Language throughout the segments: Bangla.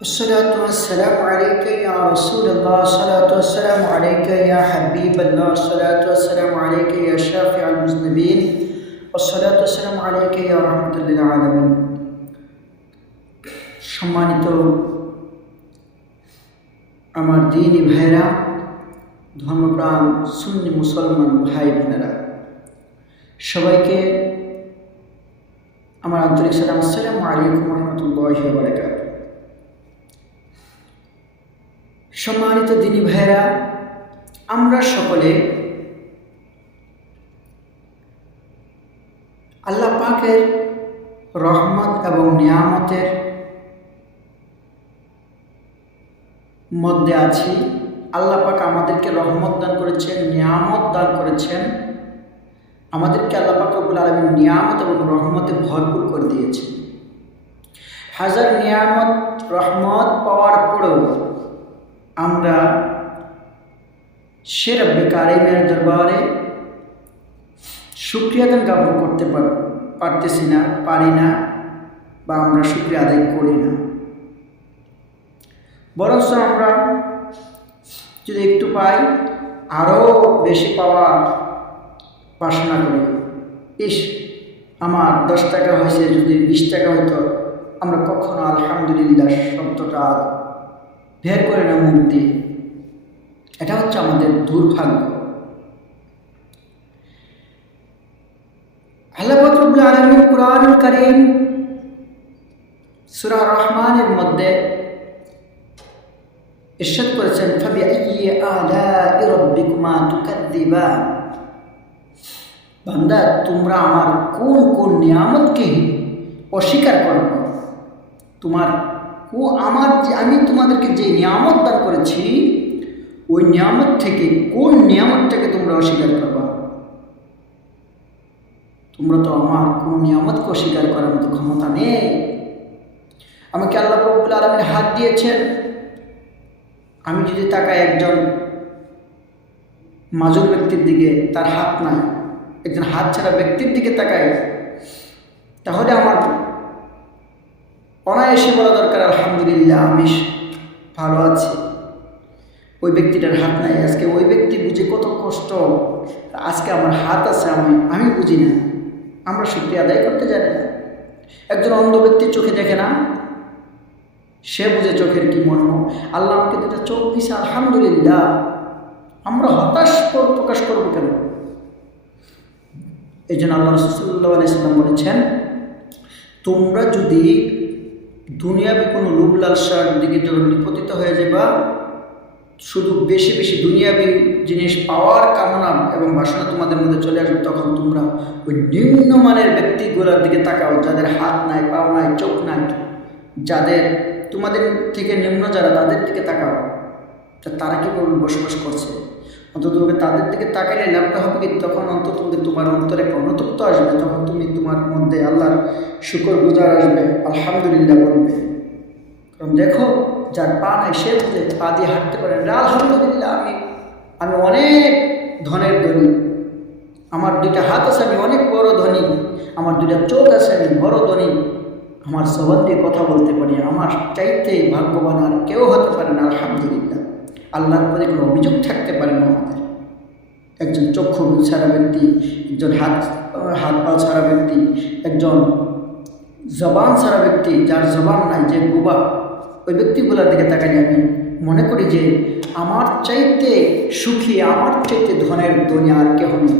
الصلاة والسلام عليك يا رسول الله الصلاة والسلام عليك يا حبيب الله الصلاة والسلام عليك يا شافع المذنبين والصلاة والسلام عليك يا رحمة للعالمين সম্মানিত আমার দিনী ভাইরা ধর্মপ্রাণ সুন্নি মুসলমান ভাই বোনেরা সবাইকে আমার আন্তরিক সালাম আসসালামু আলাইকুম রহমতুল্লাহ বারকাত সম্মানিত দিনী ভাইরা আমরা সকলে আল্লাহ পাকের রহমত এবং নিয়ামতের মধ্যে আছি। আল্লাহ পাক আমাদেরকে রহমত দান করেছেন, নিয়ামত দান করেছেন। আমাদেরকে আল্লাহ পাক রব্বুল আলমীর নিয়ামত এবং রহমতে ভরপুর করে দিয়েছে হাজার নিয়ামত, রহমত পাওয়ার পরেও আমরা সে রব্বে দরবারে সুক্রিয়াদান জ্ঞাপন করতে পারতেছি না, পারি না, বা আমরা সুক্রিয়া আদায় করি না। বরঞ্চ আমরা যদি একটু পাই, আরও বেশি পাওয়া বাসনা করি। ইস, আমার দশ টাকা হয়েছে, যদি বিশ টাকা হতো আমরা কখনো আলহামদুলিল্লাহ শব্দটা বের করে না মুখ দিয়ে এটা হচ্ছে আমাদের দুর্ভাগ্য। আল্লাহ ফকরুল আলমী কুরআনুল করিম সুরা রহমানের মধ্যে ইরশাদ করেছেন ফাবি রাব্বিকুমা তুকাদ্দিবান? বান্দা, তোমরা আমার কোন কোন নিয়ামতকে অস্বীকার করো? তোমার ও আমার যে, আমি তোমাদেরকে যে নিয়ামত দান করেছি, ওই নিয়ামত থেকে কোন নিয়ামতটাকে তোমরা অস্বীকার করবা? তোমরা তো আমার কোন নিয়ামতকে অস্বীকার করার মতো ক্ষমতা নেই। আমাকে আল্লাহ রব্বুল আলমের হাত দিয়েছেন। আমি যদি তাকাই একজন মাজুর ব্যক্তির দিকে, তার হাত নাই, একজন হাত ছাড়া ব্যক্তির দিকে তাকাই, তাহলে আমার অনায়াসে বলা দরকার, আলহামদুলিল্লাহ আমি ভালো আছি। ওই ব্যক্তিটার হাত নাই। আজকে ওই ব্যক্তি বুঝে কত কষ্ট। আজকে আমার হাত আছে, আমি আমি বুঝি না। আমরা শুক্রিয়া আদায় করতে জানি না। একজন অন্ধ ব্যক্তি চোখে দেখে না। সে বুঝে চোখের কি মর্ম। আল্লাহ আমাকে দুটা চোখ দিছে, আলহামদুলিল্লাহ। আমরা হতাশ প্রকাশ করব কেন? এই জন্য আল্লাহ রসুল্লাহ আলাইসাল্লাম বলেছেন, তোমরা যদি দুনিয়াবি কোনো লোভ লালসার দিকে যখন নিপতিত হয়ে যাবা শুধু বেশি বেশি দুনিয়াবি জিনিস পাওয়ার কামনা এবং বাসনা তোমাদের মধ্যে চলে আসবে, তখন তোমরা ওই নিম্নমানের ব্যক্তিগুলোর দিকে তাকাও, যাদের হাত নাই, পাও নাই, চোখ নাই, যাদের তোমাদের থেকে নিম্ন যারা, তাদের দিকে তাকাও। তা তারা কীভাবে বসবাস করছে? অন্তত তাদের দিকে তাকালে লাভটা হবে কি? তখন অন্তত তোমার অন্তরে অনুতপ্ত আসবে। তখন তুমি তোমার মধ্যে আল্লাহর শুকর গুজার আসবে। আলহামদুলিল্লাহ বলবে। কারণ দেখো, যার পা নাই সে বুঝে, পা দিয়ে হাঁটতে পারে আলহামদুলিল্লাহ, আমি আমি অনেক ধনের ধনী। আমার দুইটা হাত আছে, আমি অনেক বড় ধনী। আমার দুইটা চোখ আছে, আমি বড় ধনী। আমার সবান দিয়ে কথা বলতে পারি। আমার চাইতে ভাগ্যবান আর কেউ হতে পারে না। আলহামদুলিল্লাহ। আল্লাহর প্রতি কোনো অভিযোগ থাকতে পারে না আমাদের। একজন চক্ষু ছাড়া ব্যক্তি, একজন হাত হাত পা ছাড়া ব্যক্তি, একজন জবান ছাড়া ব্যক্তি যার জবান নাই, যে বুবা, ওই ব্যক্তিগুলোর দিকে তাকাই আমি মনে করি যে আমার চাইতে সুখী, আমার চাইতে ধনের দুনিয়া আর কেহ নেই।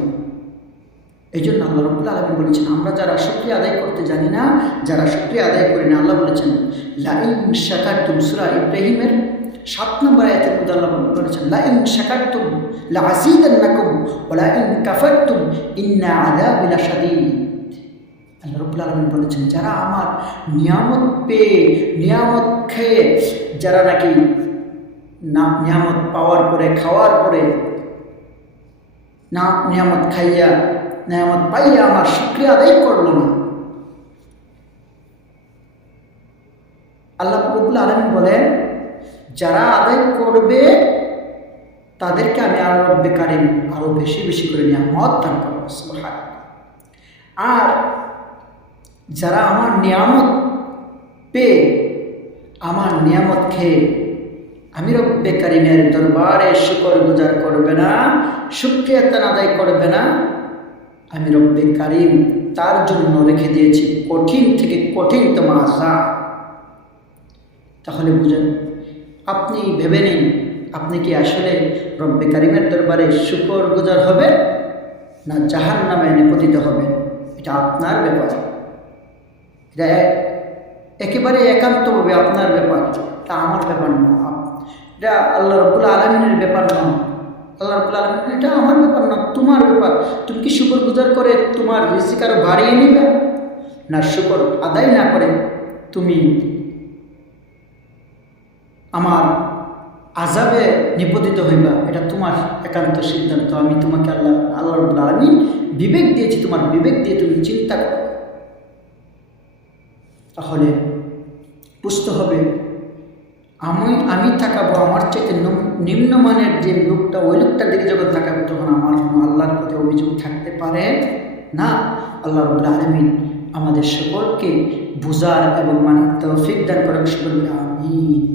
এই জন্য আল্লাহ রবুল্লা আলমী বলেছেন, আমরা যারা শুক্রিয়া আদায় করতে জানি না, যারা শুক্রিয়া আদায় করি না, আল্লাহ বলেছেন, লাইন শাকার তুমসুরা ইব্রাহিমের সাত নম্বর আয়াতের মধ্যে আল্লাহ বলেছেন লাইন শাকারতুম লা আজিদান্নাকুম ওয়া ইন্না শাদীদ আল্লাহ রব্বুল আলমিন বলেছেন, যারা আমার নিয়ামত পেয়ে, নিয়ামত খেয়ে, যারা নাকি না, নিয়ামত পাওয়ার পরে, খাওয়ার পরে না, নিয়ামত খাইয়া, নিয়ামত পাইয়া আমার শুক্রিয়া আদায় করল না। আল্লাহ রব্বুল আলমিন বলেন যারা আদায় করবে, তাদেরকে আমি আরও রব্বে কারিম আরও বেশি বেশি করে নিয়ামত দান করব আর যারা আমার নিয়ামত পেয়ে আমার নিয়ামত খেয়ে আমি রব্বে কারিমের দরবারে শুকর গুজার করবে না সুক্রিয়াতান আদায় করবে না, আমি রব্বে কারিম তার জন্য রেখে দিয়েছি কঠিন থেকে কঠিনতম আশা তাহলে বুঝেন আপনি ভেবে নিন, আপনি কি আসলে রব্বে কারিমের দরবারে শুকর গুজার হবে না জাহান নামে নিপতিত হবে? এটা আপনার ব্যাপার। এটা একেবারে একান্তভাবে আপনার ব্যাপার। এটা আমার ব্যাপার না। আপ- এটা আল্লাহ রব্বুল আলমিনের ব্যাপার না। আল্লাহ রব্বুল আলমিন এটা আমার ব্যাপার না, তোমার ব্যাপার। তুমি কি শুকর গুজার করে তোমার রিজিক আরও বাড়িয়ে নিবে না, শুকর আদায় না করে তুমি আমার আজাবে নিপতিত হইবা, এটা তোমার একান্ত সিদ্ধান্ত। আমি তোমাকে আল্লাহ আল্লাহ আলমিন বিবেক দিয়েছি, তোমার বিবেক দিয়ে তুমি চিন্তা করো। তাহলে বুঝতে হবে, আমি আমি তাকাবো আমার চাইতে নম- নিম্নমানের যে লোকটা, ওই লোকটার দিকে যখন তাকাবো, তখন আমার কোনো আল্লাহর প্রতি অভিযোগ থাকতে পারে না। আল্লাহ রবুল্লা আলমিন আমাদের সকলকে বোঝার এবং মানার তৌফিক দান করেন সকলকে আমি